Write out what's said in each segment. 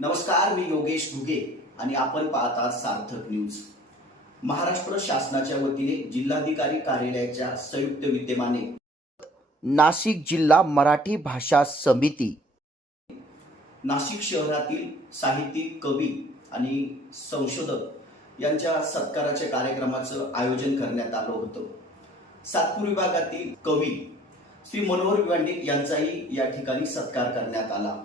नमस्कार, मी योगेश घुगे आणि आपण पाहता सार्थक न्यूज। महाराष्ट्र शासनाच्या वतीने जिल्हाधिकारी कार्यालयाच्या संयुक्त विद्यमाने नाशिक जिल्हा मराठी भाषा समिती, नाशिक शहरातील साहित्यिक, कवी आणि संशोधक यांच्या सत्काराच्या कार्यक्रमाचं आयोजन करण्यात आलं होतं। सातपूर विभागातील कवी श्री मनोहर विवांडे यांचाही या ठिकाणी सत्कार करण्यात आला।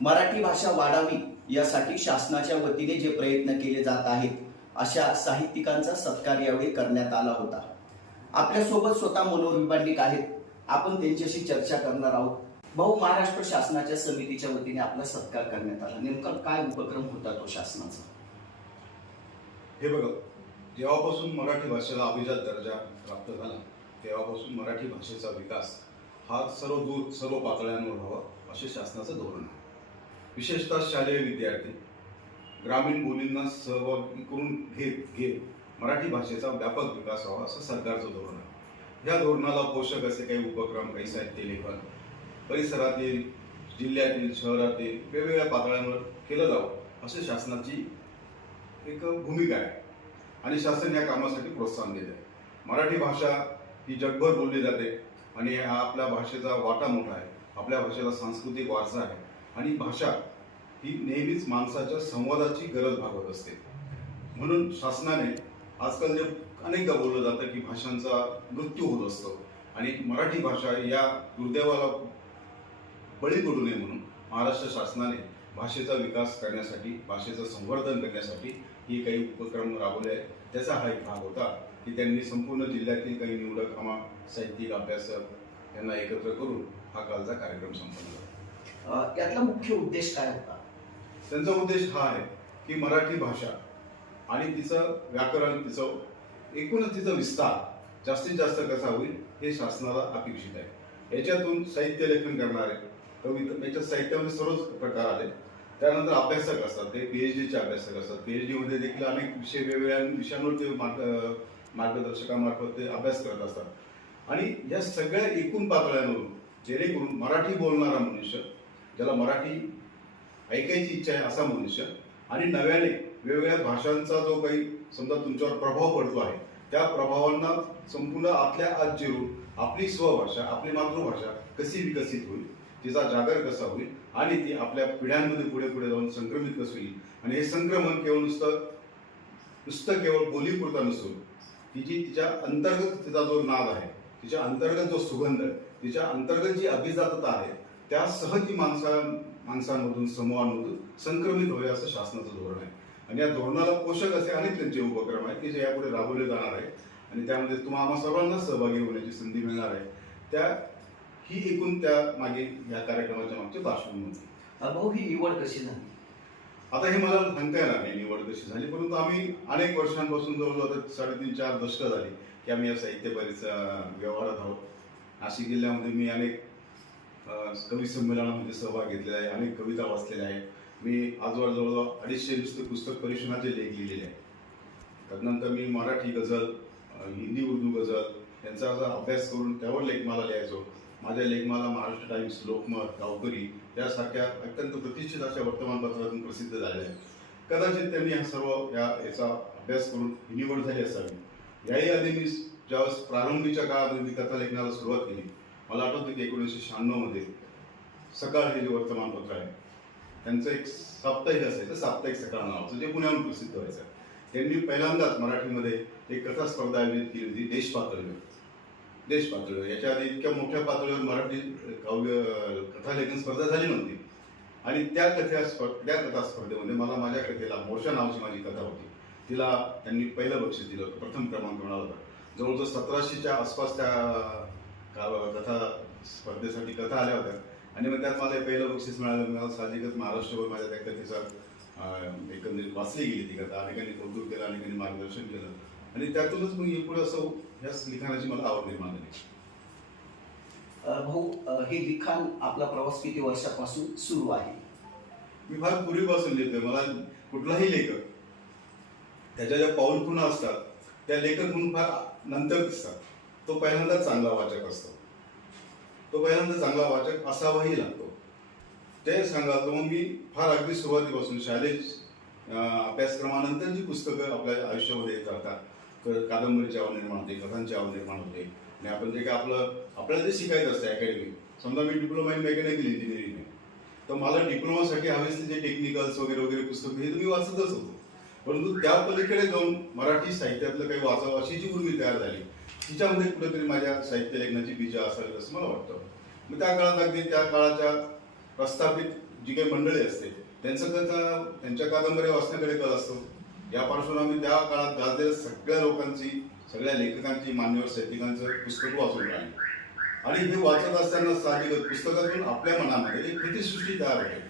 मराठी भाषा वाढावी यासाठी शासनाच्या वतीने जे प्रयत्न केले जात आहेत अशा साहित्यिकांचा सत्कार यावेळी करण्यात आला होता। आपल्यासोबत स्वतः मनोहर विवांडे आहेत, आपण त्यांच्याशी चर्चा करणार आहोत। भाऊ, महाराष्ट्र शासनाच्या समितीच्या वतीने आपला सत्कार करण्यात आला, नेमका काय उपक्रम होता तो शासनाचा? हे बघा, जेव्हापासून मराठी भाषेला अभिजात दर्जा प्राप्त झाला तेव्हापासून मराठी भाषेचा विकास हा सर्व पातळ्यांवर व्हावा असे शासनाचं धोरण आहे। विशेषतः शालेय विद्यार्थी ग्रामीण बोलींना सहभागी करून घेत मराठी भाषेचा व्यापक विकास व्हावा असं सरकारचं धोरण आहे। या धोरणाला पोषक असे काही उपक्रम, काही साहित्य लेखन परिसरातील, जिल्ह्यातील, शहरातील वेगवेगळ्या पातळ्यांवर केलं जावं असे शासनाची एक भूमिका आहे आणि शासन या कामासाठी प्रोत्साहन देत आहे। मराठी भाषा ही जगभर बोलली जाते आणि हा आपल्या भाषेचा वाटा मोठा आहे। आपल्या भाषेला सांस्कृतिक वारसा आहे आणि भाषा ही नेहमीच माणसाच्या संवादाची गरज भागवत असते। म्हणून शासनाने आजकाल जे अनेकदा बोललं जातं की भाषांचा मृत्यू होत असतो आणि मराठी भाषा या दुर्दैवाला बळी पडू नये म्हणून महाराष्ट्र शासनाने भाषेचा विकास करण्यासाठी, भाषेचं संवर्धन करण्यासाठी हे काही उपक्रम राबवले आहेत। त्याचा हा एक भाग होता की त्यांनी संपूर्ण जिल्ह्यातील काही निवडक साहित्यिक, अभ्यासक यांना एकत्र करून हा कालचा कार्यक्रम संपन्न झाला। यातला मुख्य उद्देश काय होता? त्यांचा उद्देश हा आहे की मराठी भाषा आणि तिचं व्याकरण, एकूणच तिचा विस्तार जास्तीत जास्त कसा होईल हे शासनाला अपेक्षित आहे। याच्यातून साहित्य लेखन करणारे, कविता, याच्यात साहित्यामध्ये सर्वच प्रकार आले। त्यानंतर अभ्यासक असतात, ते PhDचे अभ्यासक असतात। PhD मध्ये देखील अनेक विषय, वेगवेगळ्या विषयांवर ते मार्गदर्शकामार्फत ते अभ्यास करत असतात आणि या सगळ्या एकूण पातळ्यांवरून जेणेकरून मराठी बोलणारा मनुष्य, ज्याला मराठी ऐकायची इच्छा आहे असा मनुष्य आणि नव्याने वेगवेगळ्या भाषांचा जो काही समजा तुमच्यावर प्रभाव पडतो आहे त्या प्रभावांना संपूर्ण आतल्या आत जिरून आपली स्वभाषा, आपली मातृभाषा कशी विकसित होईल, तिचा जागर कसा होईल आणि ती आपल्या पिढ्यांमध्ये पुढे पुढे जाऊन संक्रमित कसं होईल आणि हे संक्रमण केवळ नुसतं केवळ बोलीपुरता नसून तिच्या अंतर्गत तिचा जो नाद आहे, तिच्या अंतर्गत जो सुगंध आहे, तिच्या अंतर्गत जी अभिजातता आहे त्यासह ती माणसांमधून, समूहांमधून संक्रमित होईल असं शासनाचं धोरण आहे। आणि या धोरणाला पोषक असे अनेक त्यांचे उपक्रम आहेत की जे यापुढे राबवले जाणार आहेत आणि त्यामध्ये आम्हा सर्वांना सहभागी होण्याची संधी मिळणार आहे। ही एकूण त्या मागे या कार्यक्रमाच्या मागचे पार्श्वभूमी होती। भाऊ, ही निवड कशी झाली? आता हे मला सांगता येणार नाही निवड कशी झाली, परंतु आम्ही अनेक वर्षांपासून जवळजवळ 3.5-4 दशकं झाली की आम्ही या साहित्य व्यवहारात आहोत। नाशिक जिल्ह्यामध्ये मी अनेक कवी संमेलनामध्ये सहभाग घेतलेला आहे, अनेक कविता वाचलेल्या आहेत। मी आजवर जवळजवळ 250 पुस्तक परिषदाचे लेख लिहिलेले आहेत। त्यानंतर मी मराठी गझल, हिंदी उर्दू गझल यांचा अभ्यास करून त्यावर लेखमाला लिहायचो। माझ्या लेखमाला महाराष्ट्र टाइम्स, लोकमत, गावकरी यासारख्या अत्यंत प्रतिष्ठित अशा वर्तमानपत्रातून प्रसिद्ध झालेल्या आहेत। कदाचित त्यांनी याचा अभ्यास करून निवड झाली असावी। याही आधी मी ज्यावेळेस प्रारंभीच्या काळामध्ये मी कथा लेखनाला सुरुवात केली, मला आठवतं की 1996 मध्ये सकाळ हे जे वर्तमानपत्र आहे त्यांचं एक साप्ताहिक असायचं, साप्ताहिक सकाळ नावाचं, जे पुण्याहून प्रसिद्ध व्हायचं। त्यांनी पहिल्यांदाच मराठीमध्ये एक कथा स्पर्धा आयोजित केली होती, देश पातळीवर। याच्या आधी इतक्या मोठ्या पातळीवर मराठी कथा लेखन स्पर्धा झाली नव्हती आणि त्या कथा स्पर्धेमध्ये मला माझ्या कथेला, मोर्चा नावाची माझी कथा होती, तिला त्यांनी पहिलं बक्षीस दिलं होतं, प्रथम क्रमांक मिळाला होता। जवळजवळ 1700च्या आसपास त्या कथा स्पर्धेसाठी कथा आल्या होत्या आणि मग त्यात मला पहिलं बक्षीस मिळालं। मला साहजिकच महाराष्ट्रभर माझ्या त्या कथेचा एकंदरीत वाचली गेली ती कथा, अनेकांनी कौतुक केलं, अनेकांनी मार्गदर्शन केलं आणि त्यातूनच मग पुढे असं या लिखाणाची मला आवड निर्माण झाली। भाऊ, हे लिखाण, आपला प्रवास किती वर्षापासून सुरू आहे? मी फार पूर्वीपासून लिहितोय। मला कुठलाही लेखक त्याच्या ज्या पाऊलखुणा असतात त्या लेखक म्हणून फार नंतर दिसतात। तो पहिल्यांदा चांगला वाचक असतो, तो पहिल्यांदा चांगला वाचक असावाही लागतो। ते सांगाल तर मग मी फार अगदी सुरुवातीपासून शालेय अभ्यासक्रमानंतर जी पुस्तकं आपल्या आयुष्यामध्ये येत राहतात, कादंबरीची आवड निर्माण होते, कथांची आवड निर्माण होते आणि आपण जे काय आपल्याला जे शिकायचं असतं अकॅडमी, समजा मी डिप्लोमा इन मेकॅनिकल इंजिनिअरिंग आहे, तर मला डिप्लोमासाठी हवेच जे टेक्निकल्स वगैरे वगैरे पुस्तकं हे तर मी वाचतच होतो. परंतु त्या पलीकडे जाऊन मराठी साहित्यातलं काही वाचावं अशी जी उर्मी तयार झाली, तिच्यामध्ये कुठेतरी माझ्या साहित्य लेखनाची बीज असावी असं मला वाटतं. मग त्या काळात अगदी त्या काळाच्या प्रस्थापित जी काही मंडळी असते त्यांच्या कादंबऱ्या वाचण्याकडे कल असतो. या पार्श्वभूमीवर त्या काळात गाजलेल्या सगळ्या लोकांची, सगळ्या लेखकांची, मान्यवर साहित्यिकांचं पुस्तकं वाचून राहिली आणि हे वाचत असताना साहजिकच पुस्तकातून आपल्या मनामध्ये एक कृतीसृष्टी तयार होते.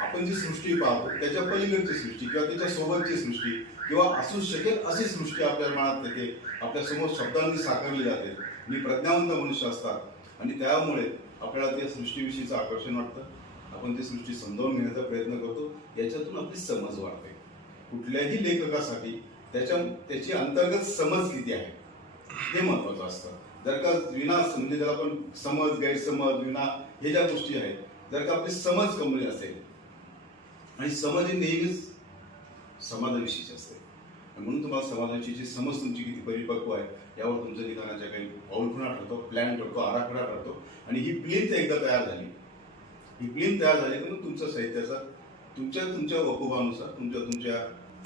आपण जी सृष्टी पाहतो त्याच्या पलीकडची सृष्टी किंवा त्याच्या सोबतची सृष्टी किंवा असू शकेल अशी सृष्टी आपल्या मनात येते, आपल्या समोर शब्दांनी साकारली जाते आणि प्रज्ञावंत मनुष्य असतात आणि त्यामुळे आपल्याला त्या सृष्टीविषयीचं आकर्षण वाटतं. आपण ती सृष्टी समजावून घेण्याचा प्रयत्न करतो. याच्यातून आपली समज वाढते. कुठल्याही लेखकासाठी त्याची अंतर्गत समज किती आहे हे महत्वाचं असतं. जर का विना म्हणजे ज्याला आपण समज, गैरसमज, विना हे ज्या गोष्टी आहेत, जर का आपली समज कमी असेल आणि समज ही नेहमीच समाजाविषयीची असते, म्हणून तुम्हाला समाजाविषयीची समज तुमची किती परिपक्व आहे यावर तुमच्या लिखाणाच्या काही पाऊलखुणा ठरतो, प्लॅन ठरतो, आराखडा ठरतो आणि ही प्लीन एकदा तयार झाली की मग तुमच्या साहित्याचा तुमच्या वकुबानुसार तुमच्या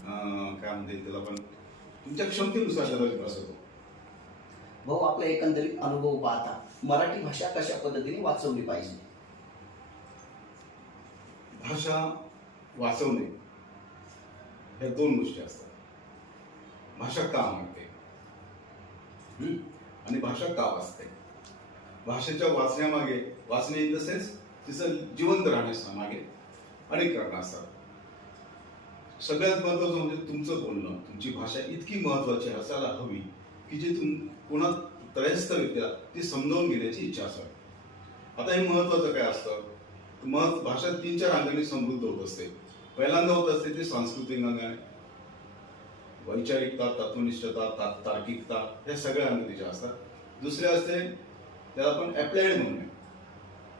काय म्हणते त्याला आपण तुमच्या क्षमतेनुसार त्याला विकास होतो. भाऊ, आपला एकंदरीत अनुभव पाहता मराठी भाषा कशा पद्धतीने वाचवली पाहिजे? भाषा वाचवणे ह्या दोन गोष्टी असतात. भाषा का म्हणते आणि भाषा का वाचते. भाषेच्या वाचण्यामागे, वाचणे इन द सेन्स तिचं जिवंत राहण्यामागे अनेक कारणं असतात. सगळ्यात महत्वाचं म्हणजे तुमचं बोलणं, तुमची भाषा इतकी महत्वाची असायला हवी की जी कोणा त्रयस्थ व्यक्तीला ती समजावून घेण्याची इच्छा असावी. आता हे महत्वाचं काय असतं, भाषा 3-4 अंगांनी समृद्ध होत असते. पहिल्यांदा होत असते ते सांस्कृतिक अंगाने, वैचारिकता, तत्वनिष्ठता, तार्किकता या सगळ्या अंग तिच्या असतात. दुसरे असते त्याला आपण अप्लाइड म्हणूया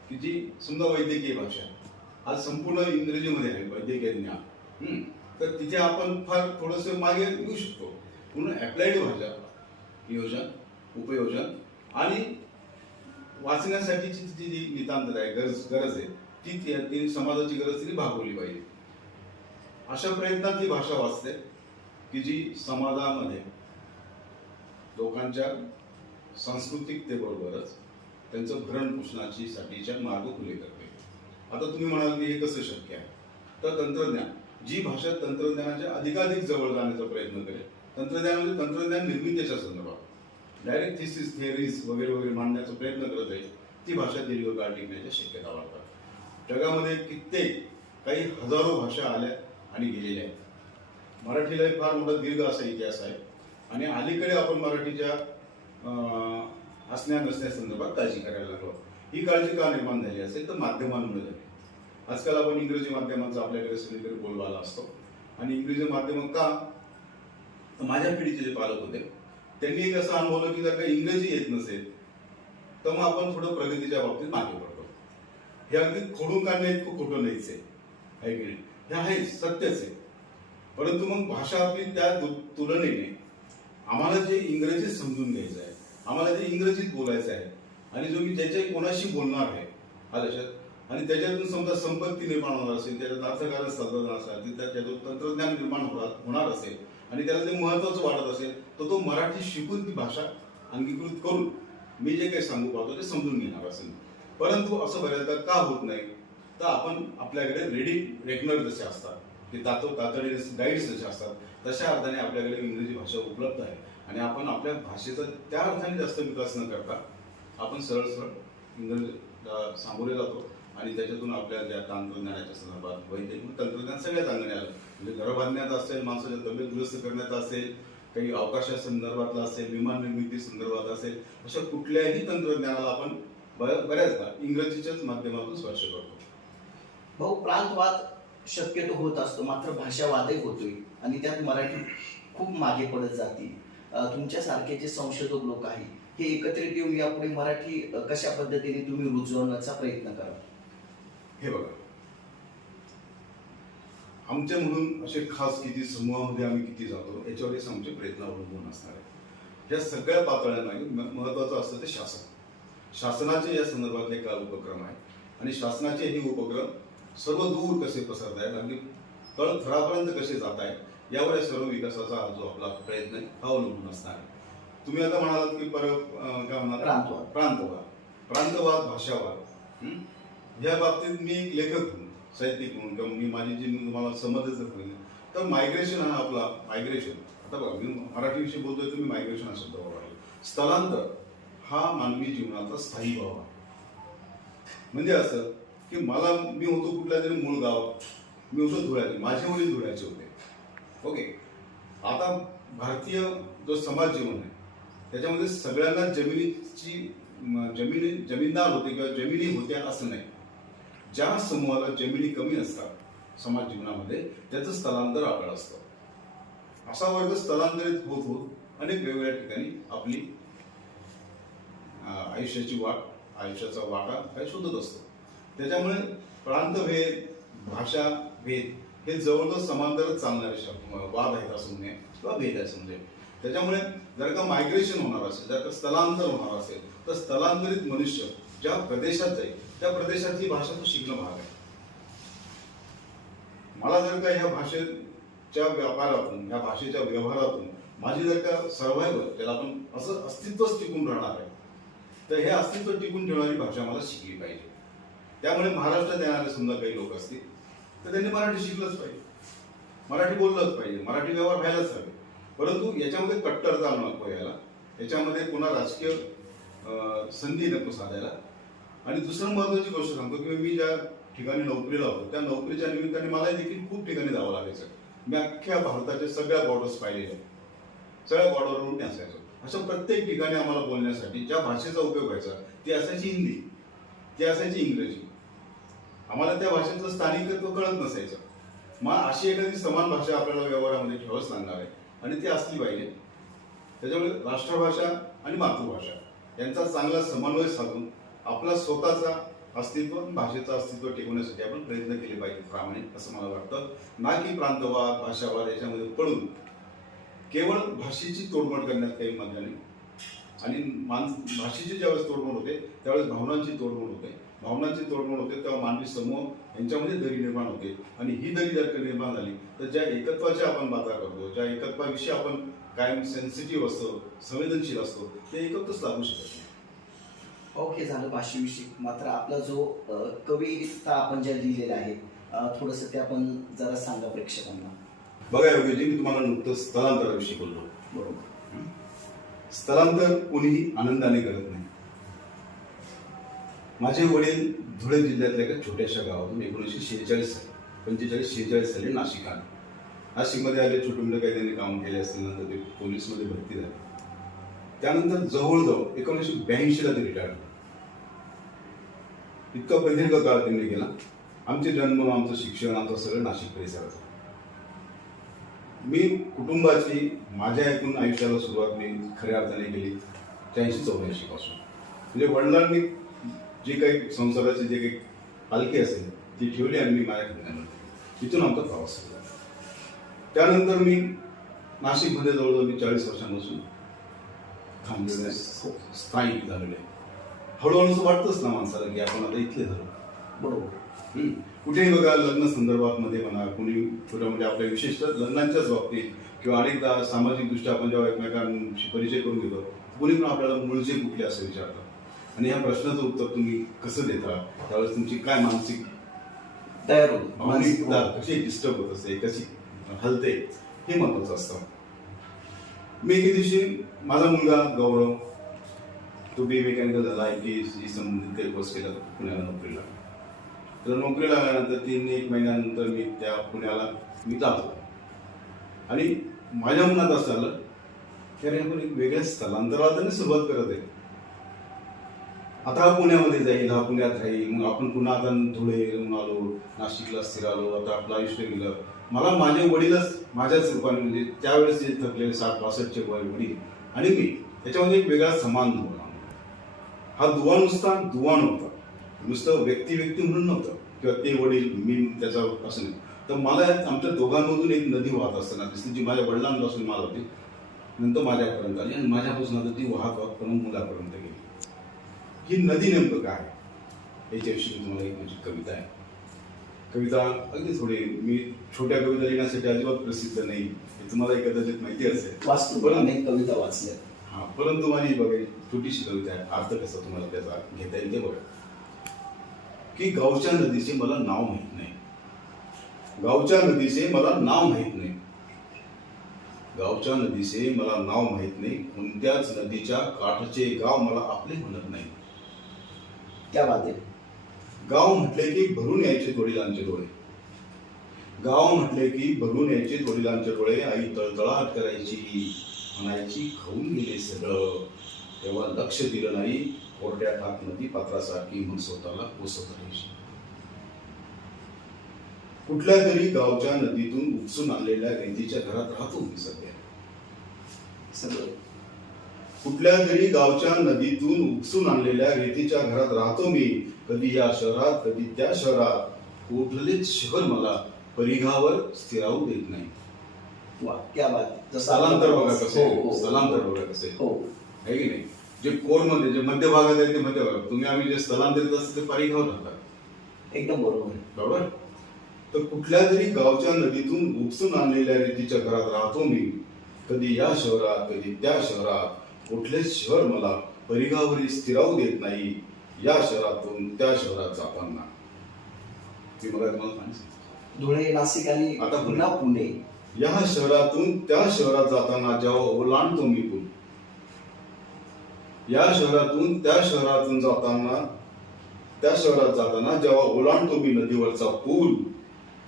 की जी समजा वैद्यकीय भाषा आज संपूर्ण इंग्रजीमध्ये आहे, वैद्यकीय ज्ञान, तर तिथे आपण फार थोडंसं मागे येऊ शकतो. म्हणून अप्लाइड भाषा, नियोजन, उपयोजन आणि वाचण्यासाठीची जी नितांत आहे, गरज आहे ती समाजाची गरज तिने भागवली पाहिजे. अशा प्रयत्नात ही भाषा वाचते की जी समाजामध्ये लोकांच्या सांस्कृतिकतेबरोबरच त्यांचं भरण पोषणाची साठीच्या मार्ग खुले करते. आता तुम्ही म्हणाल की हे कसं शक्य आहे, तर तंत्रज्ञान, जी भाषा तंत्रज्ञानाच्या अधिकाधिक जवळ जाण्याचा प्रयत्न करेल, तंत्रज्ञान निर्मितीच्या संदर्भात डायरेक्ट थिसिस, थिअरीज वगैरे वगैरे मांडण्याचा प्रयत्न करत आहे, ती भाषा दीर्घकाळ टिकण्याच्या शक्यता वाढतात. जगामध्ये कित्येक काही हजारो भाषा आल्या आणि गेलेल्या आहेत. मराठीला एक फार मोठा दीर्घ असा इतिहास आहे आणि अलीकडे आपण मराठीच्या असण्या नसण्या संदर्भात काळजी करायला लागलो. ही काळजी का निर्माण झाली असेल तर माध्यमांमुळे झाली. आजकाल आपण इंग्रजी माध्यमांचा आपल्याकडे सगळीकडे बोलबाला असतो आणि इंग्रजी माध्यम का, तर माझ्या पिढीचे जे पालक होते त्यांनी एक असं अनुभवलं की जर का इंग्रजी येत नसेल तर मग आपण थोडं प्रगतीच्या बाबतीत मागे पडतो. हे अगदी खोडून काढणे इतकं खोटं नाहीच आहे की नाही, हे आहे, सत्यच आहे. परंतु मग भाषा आपली त्या तुलनेने आम्हाला जे इंग्रजीत समजून घ्यायचं आहे, आम्हाला जे इंग्रजीत बोलायचं आहे आणि जो मी ज्याच्या कोणाशी बोलणार आहे हा लक्षात आणि त्याच्यातून समजा संपत्ती निर्माण होणार असेल, त्याच्यात अर्थकारण साधन असेल, त्याच्यातून तंत्रज्ञान निर्माण होणार असेल आणि त्याला ते महत्वाचं वाटत असेल तर तो मराठी शिकून ती भाषा अंगीकृत करून मी जे काही सांगू पाहतो ते समजून घेणार असेल. परंतु असं बऱ्याचदा का होत नाही, तर आपण आपल्याकडे रेडी रेकनर जसे असतात, ते तातडीने गाईड्स जसे असतात, तशा अर्थाने आपल्याकडे इंग्रजी भाषा उपलब्ध आहे आणि आपण आपल्या भाषेचा त्या अर्थाने जास्त विकास न करता आपण सरळ इंग्रजी सामोरे जातो आणि त्याच्यातून आपल्या ज्या तंत्रज्ञानाच्या संदर्भात वैद्यकीय तंत्रज्ञान सगळ्याच अंगाने आलं, म्हणजे घर बांधण्यात असेल, माणसाच्या तब्येत दुरुस्त करण्यात असेल, काही अवकाशा संदर्भातला असेल, विमान निर्मिती संदर्भात असेल, अशा कुठल्याही तंत्रज्ञानाला आपण बऱ्याचदा इंग्रजीच्याच माध्यमातून स्पर्श करतो. भाऊ, प्रांतवाद शक्यतो होत असतो, मात्र भाषावादही होतोय आणि त्यात मराठी खूप मागे पडत जाते. तुमच्यासारखे जे संशोधक लोक आहेत हे एकत्रित येऊन यापुढे मराठी कशा पद्धतीने तुम्ही रुजवण्याचा प्रयत्न करा? हे बघा, आमच्या म्हणून असे खास किती समूहामध्ये आम्ही किती जातो याच्यावर आमचे प्रयत्न अवलंबून असणार आहे. या सगळ्या पातळ्यांमागे महत्वाचं असतं ते शासनाचे या संदर्भातले काय उपक्रम आहे आणि शासनाचे हे उपक्रम सर्व दूर कसे पसरत आहेत आणि तळथळापर्यंत कसे जात आहेत यावर या सर्व विकासाचा हा जो आपला प्रयत्न आहे हा अवलंबून असणार आहे. तुम्ही आता म्हणालात की काय म्हणणार प्रांतवाद भाषावाद, या बाबतीत मी एक लेखक म्हणून साहित्यिक म्हणून किंवा मी माझी जी तुम्हाला समजच होईल तर मायग्रेशन हा आपला मायग्रेशन, आता बघा मी मराठी विषयी बोलतोय तर मी मायग्रेशन हा शब्द वापरला. स्थलांतर हा मानवी जीवनाचा स्थायी भाव आहे. म्हणजे असं की मी होतो कुठल्या तरी मूळ गाव, मी होतो धुळ्याचे, माझे वडील धुळ्याचे होते. ओके, आता भारतीय जो समाज जीवन आहे त्याच्यामध्ये सगळ्यांना जमीनदार होते किंवा जमिनी होत्या असं नाही. ज्या समूहाला जमिनी कमी असतात समाज जीवनामध्ये त्याचं स्थलांतर आढळ असतं. असा वर्ग स्थलांतरित होत होत अनेक वेगवेगळ्या ठिकाणी आपली आयुष्याचा वाटा काय शोधत असतो. त्याच्यामुळे प्रांतभेद, भाषा भेद हे जवळजवळ समांतरच चालणारे वाद आहेत असं म्हणूया किंवा भेद आहे समजेल. त्याच्यामुळे जर का मायग्रेशन होणार असेल, जर का स्थलांतर होणार असेल तर स्थलांतरित मनुष्य ज्या प्रदेशात जाईल त्या प्रदेशातली भाषा तो शिकणं भाग आहे. मला जर का ह्या भाषेच्या व्यापारातून, ह्या भाषेच्या व्यवहारातून माझी जर का सर्व्हायव्हल, ज्याला आपण असं अस्तित्वच टिकून राहणार आहे, तर हे अस्तित्व टिकून ठेवणारी भाषा मला शिकली पाहिजे. त्यामुळे महाराष्ट्रात येणारे समजा काही लोक असतील तर त्यांनी मराठी शिकलंच पाहिजे, मराठी बोललंच पाहिजे, मराठी व्यवहार व्हायलाच हवे. परंतु याच्यामध्ये कट्टरता नको यायला, याच्यामध्ये पुन्हा राजकीय संधी नको साधायला. आणि दुसरं महत्वाची गोष्ट सांगतो की मी ज्या ठिकाणी नोकरीला होतो त्या नोकरीच्या निमित्ताने मला देखील खूप ठिकाणी जावं लागायचं. मी अख्ख्या भारताच्या सगळ्या बॉर्डर्स पाहिलेल्या, सगळ्या बॉर्डरवरून असायचो. असं प्रत्येक ठिकाणी आम्हाला बोलण्यासाठी ज्या भाषेचा उपयोग व्हायचा ती असायची हिंदी, ती असायची इंग्रजी. आम्हाला त्या भाषेचं स्थानिकत्व कळत नसायचं. मग अशी एखादी समान भाषा आपल्याला व्यवहारामध्ये ठेवाच लागणार आहे आणि ती असली पाहिजे. त्याच्यामुळे राष्ट्रभाषा आणि मातृभाषा यांचा चांगला समन्वय साधून आपला स्वतःचा अस्तित्व आणि भाषेचं अस्तित्व टिकवण्यासाठी आपण प्रयत्न केले पाहिजे प्रामाणिक, असं मला वाटतं. ना की प्रांतवाद, भाषावाद याच्यामध्ये पडून केवळ भाषेची तोडमोड करण्यात काही मजा नाही. आणि भाषेची ज्यावेळेस तोडमोड होते त्यावेळेस भावनांची तोडमोड होते. भावनांची तोडमोड होते तेव्हा मानवी समूह यांच्यामध्ये दरी निर्माण होते. आणि ही दरी जर का निर्माण झाली तर ज्या एकत्वाच्या आपण बाता करतो, ज्या एकत्वाविषयी आपण कायम सेन्सिटिव्ह असतो, संवेदनशील असतो, ते एकत्रच लागू शकत नाही. ओके, झालं भाषेविषयी. मात्र आपला जो कविता आपण ज्या लिहिलेल्या आहेत थोडंसं ते आपण जरा सांगा प्रेक्षकांना. बघा योगेजी, मी तुम्हाला नुकतं स्थलांतराविषयी बोललो. बरोबर. स्थलांतर कोणीही आनंदाने करत नाही. माझे वडील धुळे जिल्ह्यातल्या एका छोट्याशा गावातून 1945-46 साली नाशिक आले. नाशिकमध्ये आले, छोटे मोठे काही त्यांनी काम केले असतील, नंतर ते पोलीसमध्ये भरती झाले. त्यानंतर जवळजवळ 1982ला ते रिटायर झाले. इतका प्रदीर्घ काळ त्यांनी केला. आमचे जन्म, आमचं शिक्षण, आमचं सगळं नाशिक परिसराचं. मी कुटुंबाची माझ्या ऐकून आयुष्याला सुरुवात मी खऱ्या अर्थाने केली 83-84 पासून. म्हणजे वडिलांनी जे काही संसाराची जे काही पालखी असेल ती ठेवली आणि मी माझ्या ठिकाणी तिथून आमचा प्रवास केला. त्यानंतर मी नाशिकमध्ये जवळजवळ मी 40 वर्षांपासून थांबलेलं आहे, स्थायिक झालेलं आहे. हळूहळू वाटतंच ना माणसाला की आपण आता इथले झालो. बरोबर. कुठेही बघा, लग्न संदर्भात मध्ये म्हणा, कुणी छोट्या म्हणजे आपल्या विशेषतः लग्नांच्याच बाबतीत किंवा अनेकदा सामाजिक दृष्ट्या आपण जेव्हा एकमेकांशी परिचय करून घेतो कुणी पण आपल्याला मूळचे कुठले असं विचारतात. आणि या प्रश्नाचं उत्तर तुम्ही कसं देता, त्यावेळेस तुमची काय मानसिक तयार मानसिकता कशी डिस्टर्ब होत असते, कशी हलते, हे महत्वाचं असतं. मी एके दिवशी माझा मुलगा गौरव, तो बी मेकॅनिकल झाला, IT संबंधित काही कोर्स केला पुण्याला नोकरीला. तर नोकरीला आल्यानंतर 3-1 महिन्यानंतर मी त्या पुण्याला मी जातो. आणि माझ्या मनात असं आलं की अरे आपण एक वेगळ्या स्थलांतराला सुरुवात करत आहे. आता हा पुण्यामध्ये जाईल, हा पुण्यात राहील, मग आपण पुन्हा आता धुळे येऊन आलो, नाशिकला स्थिर आलो, आता आपलं आयुष्य गेलं. मला माझे वडीलच माझ्याच रूपाने, म्हणजे त्यावेळेस जे थकलेले 60-62चे वडील आणि मी, त्याच्यामध्ये एक वेगळा समान दुवा. हा दुवा नुसता दुवा नव्हता, नुसतं व्यक्ती म्हणून नव्हतं. किंवा ते वडील मी त्याचा असं नाही. तर मला आमच्या दोघांमधून एक नदी वाहत असताना दिसली, जी माझ्या वडिलांपासून मला होती, नंतर माझ्यापर्यंत आली आणि माझ्यापासून आता ती वाहत वाहत पण मुलापर्यंत गेली. ही नदी नेमकं काय आहे याच्याविषयी तुम्हाला एक माझी कविता आहे. कविता अगदी थोडी, मी छोट्या कविता लिहिण्यासाठी अजिबात प्रसिद्ध नाही, हे तुम्हाला कदाचित माहिती असेल. वाचतो अनेक कविता वाचल्या. हा, परंतु माझी बघा छोटीशी कविता आहे, अर्थ कसा तुम्हाला त्याचा घेता येईल ते बघा. की गावच्या नदीचे मला नाव माहित नाही, गावच्या नदीचे मला नाव माहित नाही, गावच्या नदीचे मला नाव माहित नाही, कोणत्याच नदीच्या काठचे गाव मला आपले म्हणत नाही. क्या बात आहे. गाव म्हटले की भरून यायचे वडिलांचे डोळे, गाव म्हटले की भरून यायचे वडिलांचे डोळे. आई तळतळाट करायची, म्हणायची खाऊन गेले सगळं. तेव्हा लक्ष दिलं नाही, कोरड्या टाक नदी पात्रासारखी मग स्वतःला कोसत राहायची. कुठल्या तरी गावच्या नदीतून उपसून आणलेल्या रेतीच्या घरात राहतो मी सध्या. सगळं कुठल्या तरी गावच्या नदीतून उपसून आणलेल्या रेतीच्या घरात राहतो मी. कधी या शहरात, कधी त्या शहरात, कुठलेच शहर मला परिघावर स्थिरावू देत नाही. वा, क्या बात आहे. स्थलांतर बघा कसे, हो, हो. स्थलांतर बघा कसे हो, आहे की नाही. जे कोरमध्ये, जे मध्य भागात आहे ते मध्य भागात, तुम्ही आम्ही जे स्थलांतरित असतो ते परिघावर राहतात. एकदम बरोबर आहे. बरोबर. तर कुठल्या तरी गावच्या नदीतून उपसून आणलेल्या रेतीच्या घरात राहतो मी. कधी या शहरात, कधी त्या शहरात, कुठलेच शहर मला परिघावरील स्थिरावू देत नाही. या शहरातून त्या शहरात जाताना मी बघा तुम्हाला सांगितलं, धुळे, नाशिक आणि आता पुन्हा पुणे. या शहरातून त्या शहरात जाताना जेव्हा ओलांडतो मी पूल, या शहरातून त्या शहरातून जाताना, त्या शहरात जाताना जेव्हा ओलांडतो मी नदीवरचा पूल,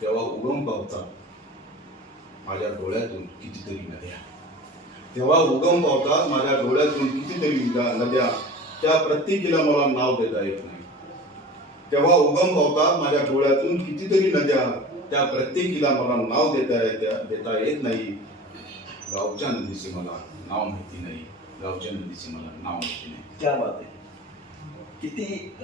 तेव्हा उगम पावतात माझ्या डोळ्यातून कितीतरी नद्या. तेव्हा उगम पावतात माझ्या डोळ्यातून कितीतरी नद्या, त्या प्रत्येकीला मला नाव देता येत नाही. तेव्हा उगम पावतात माझ्या डोळ्यातून कितीतरी नद्या, त्या प्रत्येकीला मला नाव देता येत नाही. गावच्या नदीचे मला नाव माहिती नाही, गावच्या नदीचे मला नाव माहिती नाही. क्या बात आहे. किती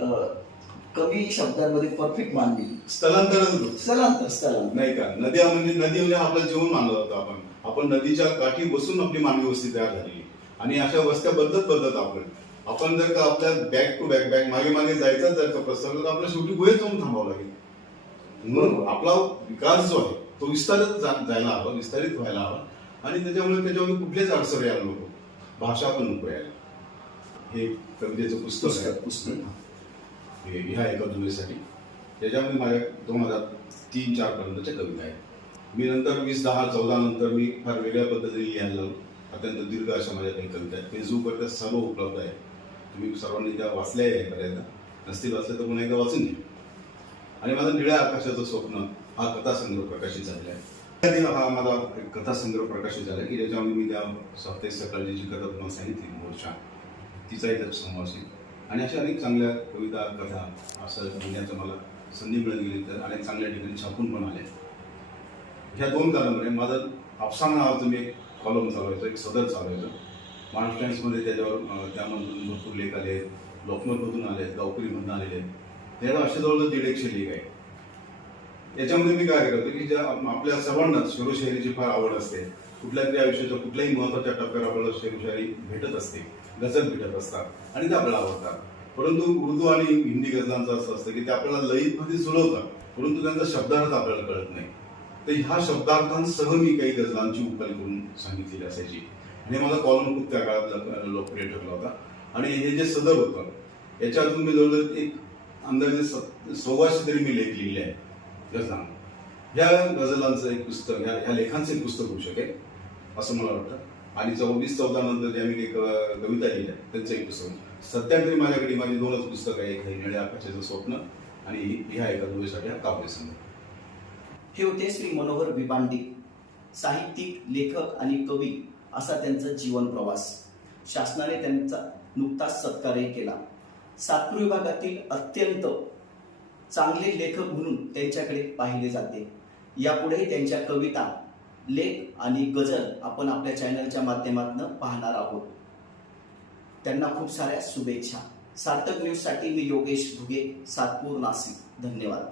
कमी शब्दांमध्ये परफेक्ट मांडली. स्थलांतरच स्थलांतर नाही का. नदी म्हणजे आपलं जीवन मानलं जातं. आपण नदीच्या काठी बसून आपली मानवी वस्ती तयार झाली आणि अशा वस्त्या बदलत आपण जर का आपल्या बॅक टू बॅक मागे जायचं जर का प्रसंग, तर आपल्या शेवटी गुहेत जाऊन थांबावं लागेल. म्हणून आपला विकास जो आहे तो विस्तारित जायला हवा, विस्तारित व्हायला हवा आणि त्याच्यामुळे कुठलेच अडचण यायला नको, भाषा पण नको यायला. हे कवितेचं पुस्तक ह्या एका दुवेसाठी, त्याच्यामध्ये माझ्या 2003-04 पर्यंतच्या कविता आहेत. मी नंतर 2010-14 नंतर मी फार वेगळ्या पद्धतीने लिहायला लागलो. अत्यंत दीर्घ अशा माझ्या काही कविता आहेत. फेसबुकवर त्या सर्व उपलब्ध आहे, तुम्ही सर्वांनी त्या वाचल्या आहे. पर्यंत नसतील वाचल्या तर पुन्हा एकदा वाचून घ्या. आणि माझं निळ्या आकाशाचं स्वप्न हा कथासंग्रह प्रकाशित झालेला आहे. हा माझा एक कथासंग्रह प्रकाशित झाला की ज्याच्यामध्ये मी त्या साप्ताहिक सकाळची जी कथा तुम्हाला सांगितली मोर्चा, तिचाही त्याचा समावेश आहे. आणि अशा अनेक चांगल्या कविता, कथा असं लिहिण्याचं मला संधी मिळत गेली, तर अनेक चांगल्या ठिकाणी छापून पण आले. ह्या 2 कादंबऱ्या, माझं अफसाना नावाचं मी एक कॉलम चालवायचं, एक सदर चालवायचं. महाराष्ट्र टाइम्समध्ये त्याच्यावर त्यामधून भरपूर लेख आले, लोकमतमधून आले, गावकरीमधून आलेले आहेत. त्याला असे जवळजवळ 150 लेख आहे. याच्यामध्ये मी काय करतो की ज्या आपल्या सर्वांनाच शेरोशायरीची फार आवड असते. कुठल्या तरी आयुष्याच्या कुठल्याही महत्त्वाच्या टप्प्यावर आपल्याला शेरोशायरी भेटत असते, गझल भेटत असतात आणि ते आपल्याला आवडतात. परंतु उर्दू आणि हिंदी गझलांचं असं असतं की ते आपल्याला लयीतमध्ये जुळवतात, परंतु त्यांचा शब्दार्थ आपल्याला कळत नाही. तर ह्या शब्दार्थांसह मी काही गझलांची उकल करून सांगितलेली असायची आणि माझा कॉलम खूप त्या काळात लोकप्रिय ठरला होता. आणि हे जे सदर होतं याच्यातून मी जवळजवळ एक अंदाजे 1,600 तरी मी लेख लिहिले आहेत गझलां. ह्या गझलांचं एक पुस्तक, ह्या लेखांचं एक पुस्तक होऊ शकेल असं मला वाटतं. आणि 2014 नंतर ज्या मी एक कविता लिहिल्या त्यांचं एक पुस्तक. सध्या तरी माझ्याकडे माझी 2च पुस्तकं आहे, एक निळ्या आकाशाचं स्वप्न आणि ह्या एका दुवेसाठी हा काव्यसंग्रह. हे होते श्री मनोहर विबांडे, साहित्यिक, लेखक आणि कवी असा त्यांचा जीवन प्रवास. शासनाने त्यांचा नुकताच सत्कारही केला. सातपूर विभागातील अत्यंत चांगले लेखक म्हणून त्यांच्याकडे पाहिले जाते. यापुढेही त्यांच्या कविता, लेख आणि गझल आपण आपल्या चॅनलच्या माध्यमातून पाहणार आहोत. त्यांना खूप साऱ्या शुभेच्छा. सार्थक न्यूजसाठी मी योगेश भुगे, सातपूर, नाशिक. धन्यवाद.